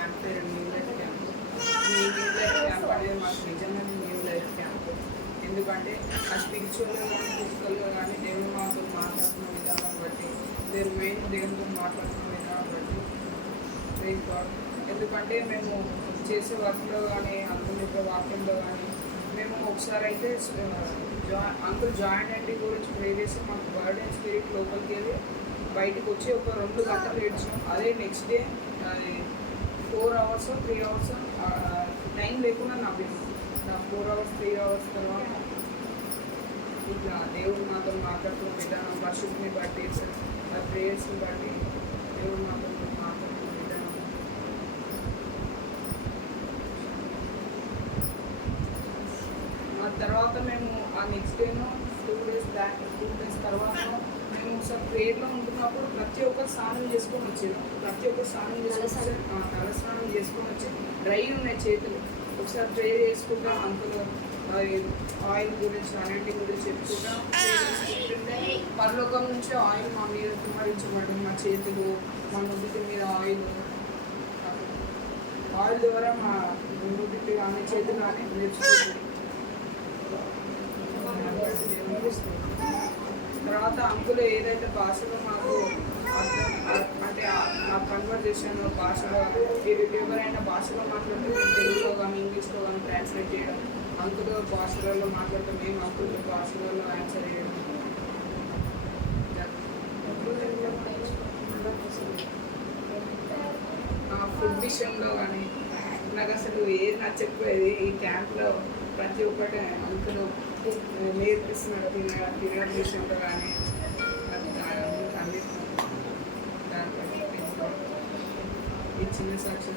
Camp పేరు new life camp. ఈ new life camp అనేది మాకు నిజంగా న్యూ లైఫ్ క్యాంప్. ఎందుకంటే ఆ స్పిరిచువల్గా కానీ ఫిజికల్గా కానీ దేవుడు మాతో మాట్లాడుతున్న విధానం బట్టి, మెయిన్ దేవుడితో మాట్లాడుతున్న విధానం బట్టి ప్రైజ్ గాడ్. ఎందుకంటే మేము చేసే వర్క్లో కానీ అంకుల్ యొక్క వాక్యంలో కానీ మేము ఒకసారి అయితే అంకుల్ జాయింట్ ఎంట్రీ గురించి ప్రే చేసి మాకు బర్డ్ అండ్ స్పిరిట్ లోపలికి వెళ్ళి బయటకు వచ్చి ఒక 2 గంటలు ఏడ్చాం. అదే next day 4 hours 3 hours time లేకుండా నవ్వాము. 4 hours 3 hours తర్వాత ఇట్లా దేవుడు మాతో మాట్లాడుతున్న విధానం, వర్షిప్ని బట్టి ప్రేయర్స్ని బట్టి దేవుడు మాతో మాట్లాడుతున్న విధానం. ఆ తర్వాత మేము ఆ నెక్స్ట్ డేను 2 days తర్వాత మేము ఒకసారి ప్రేయర్లో ఉంటున్నప్పుడు ప్రతి ఒక్కరు స్నానం చేసుకొని వచ్చేది. తల స్నానం చేసుకొని వచ్చి డ్రై ఉన్నాయి చేతులు. ఒకసారి ప్రేయర్ చేసుకుంటాం అంకులు ఆయిల్ గురించి అన్నింటి గురించి చెప్పుకుంటాం. పరలోకం నుంచి ఆయిల్ మా మీద కుమ్మరించబడి మా చేతులు మా నుదుటి మీద ఆయిల్ ద్వారా మా నుదుటి కానీ చేతులు కానీ నేర్చుకుంటుంది. తర్వాత అంకులు ఏదైతే భాషలో మాకు అంటే ఆ కన్వర్జేషన్ భాషలో ఎవరైనా భాషలో మాట్లాడితే మేము తెలుగులో కానీ ఇంగ్లీష్లో కానీ ట్రాన్స్లేట్ చేయడం, అంకులు భాషలలో మాట్లాడితే మేము అంకుల్ భాషలలో ఆన్సర్ చేయడం. ఫుడ్ విషయంలో కానీ నాకు అసలు ఏది నచ్చకపోయేది. ఈ క్యాంప్లో ప్రతి ఒక్కటి అంకులు నేర్పిస్తున్నాడు. తినడం విషయంలో కానీ అన్ని దాంట్లో ఈ చిన్న సాక్షి